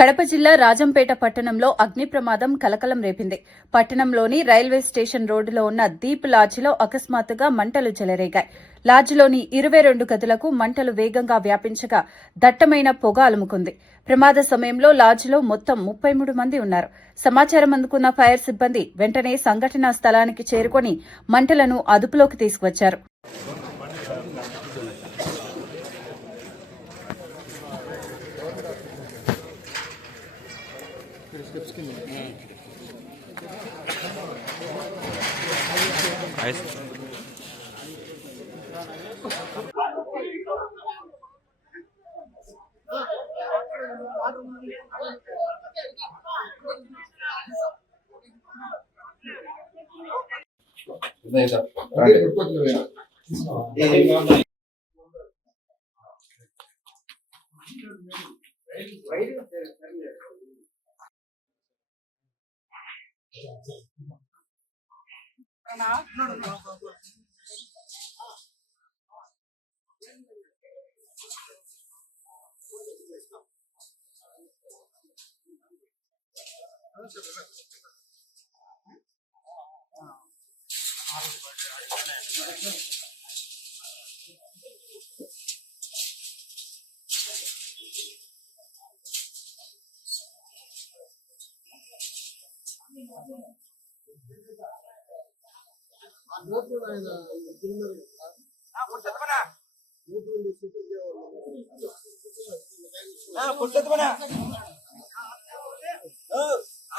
కడప జిల్లా రాజంపేట పట్టణంలో అగ్ని ప్రమాదం కలకలం రేపింది. పట్టణంలోని రైల్వే స్టేషన్ రోడ్డులో ఉన్న దీప్ లాడ్జిలో అకస్మాత్తుగా మంటలు చెలరేగాయి. లాడ్జిలోని 22 గదులకు మంటలు వేగంగా వ్యాపించగా దట్టమైన పొగ అలుముకుంది. ప్రమాద సమయంలో లాడ్జిలో మొత్తం 33 మంది ఉన్నారు. సమాచారం అందుకున్న ఫైర్ సిబ్బంది వెంటనే సంఘటనా స్థలానికి చేరుకుని మంటలను అదుపులోకి తీసుకువచ్చారు.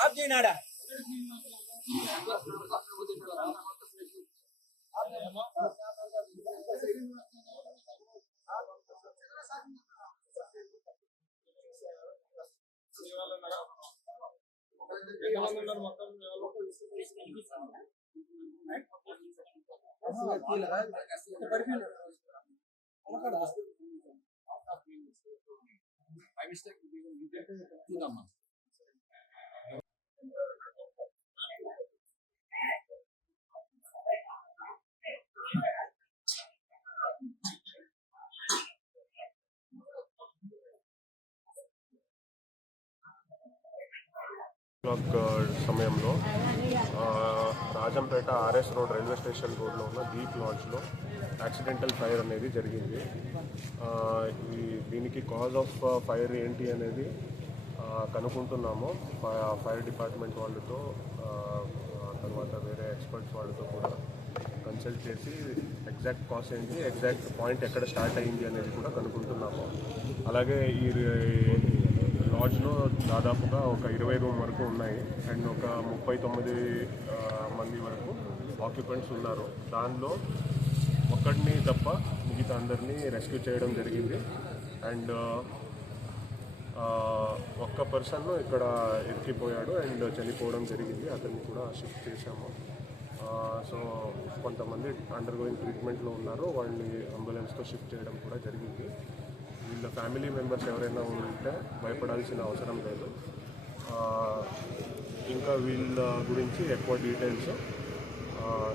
आप नाड़ा సమయంలో Rajampet RS road railway station రోడ్లో ఉన్న దీప్ లాడ్జ్లో యాక్సిడెంటల్ ఫైర్ అనేది జరిగింది. దీనికి కాజ్ ఆఫ్ ఫైర్ ఏంటి అనేది కనుక్కుంటున్నాము. ఫైర్ డిపార్ట్మెంట్ వాళ్ళతో తర్వాత వేరే ఎక్స్పర్ట్స్ వాళ్ళతో కూడా కన్సల్ట్ చేసి ఎగ్జాక్ట్ కాజ్ ఏంటి, ఎగ్జాక్ట్ పాయింట్ ఎక్కడ స్టార్ట్ అయింది అనేది కూడా కనుక్కుంటున్నాము. అలాగే ఈ లాడ్జ్లో దాదాపుగా ఒక 20 రూమ్ వరకు ఉన్నాయి అండ్ ఒక 39 మంది వరకు ఆక్యుపెంట్స్ ఉన్నారు. దానిలో ఒక్కడిని తప్ప మిగతా అందరినీ రెస్క్యూ చేయడం జరిగింది. అండ్ ఒక్క పర్సన్ ఇక్కడ ఎక్కిపోయాడు అండ్ చనిపోవడం జరిగింది. అతన్ని కూడా షిఫ్ట్ చేశాము. సో కొంతమంది అండర్ గోయింగ్ ట్రీట్మెంట్లో ఉన్నారు. వాళ్ళని అంబులెన్స్తో షిఫ్ట్ చేయడం కూడా జరిగింది. వీళ్ళ ఫ్యామిలీ మెంబర్స్ ఎవరైనా ఉంటే భయపడాల్సిన అవసరం లేదు. ఇంకా వీళ్ళ గురించి ఎక్కువ డీటెయిల్స్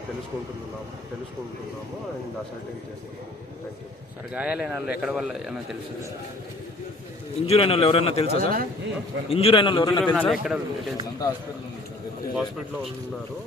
తెలుసుకుంటున్నాము అండ్ అసర్టైన్ చేస్తున్నాము. Thank you sir. గాయాలైన వాళ్ళు ఎక్కడ వల్ల ఏమైనా తెలుసు? ఇంజూర్ అయిన వాళ్ళు ఎవరైనా తెలుసా సార్? ఇంజూర్ అయిన వాళ్ళు ఎవరైనా తెలుసా? ఎక్కడ తెలుసు? హాస్పిటల్లో ఉన్నారు.